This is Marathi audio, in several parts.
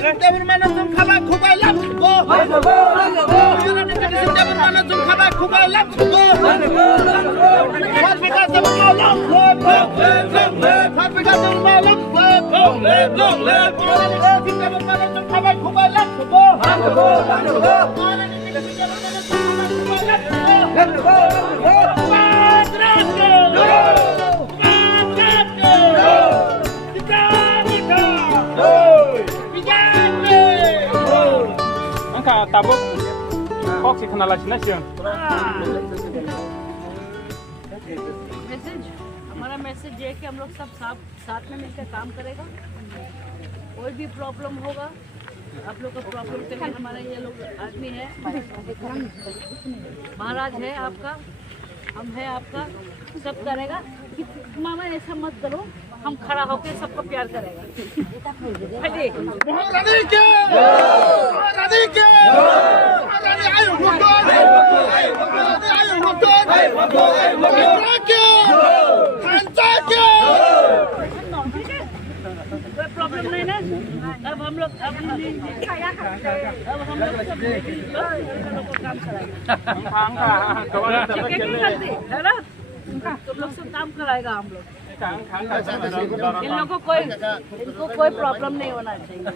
Setiap mana tum khabar khubai lam go. Maharani Kriti setiap mana tum khabar khubai lam go. Fat bika tum malam go. Fat bika tum malam go. Maharani Kriti setiap mana tum khabar khubai lam go. Maharani Kriti setiap mana tum khabar khubai lam go. tabuk kok sih kenal lagi nasi message हमारा मैसेज ये है कि हम लोग सब साथ में मिलकर काम करेगा। कोई भी प्रॉब्लम होगा आप लोग का प्रॉब्लम के लिए हमारा ये लोग आदमी है, महाराज है आपका, हम है आपका, सब करेगा। मामा ऐसा मत करो, हम खड़ा होकर सबको प्यार करेगा। Maharani के Maharani के Maharani आयो भगवान Maharani आयो भगवान TIPRA के खानसा के कोई प्रॉब्लम नहीं ना। अब हम लोग सब काम कराएगा, तुम लोग सब काम कराएगा हम लोग। इन लोगों को इनको कोई प्रॉब्लम नहीं होना चाहिए।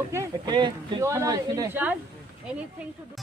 Okay, you are in charge, anything to do.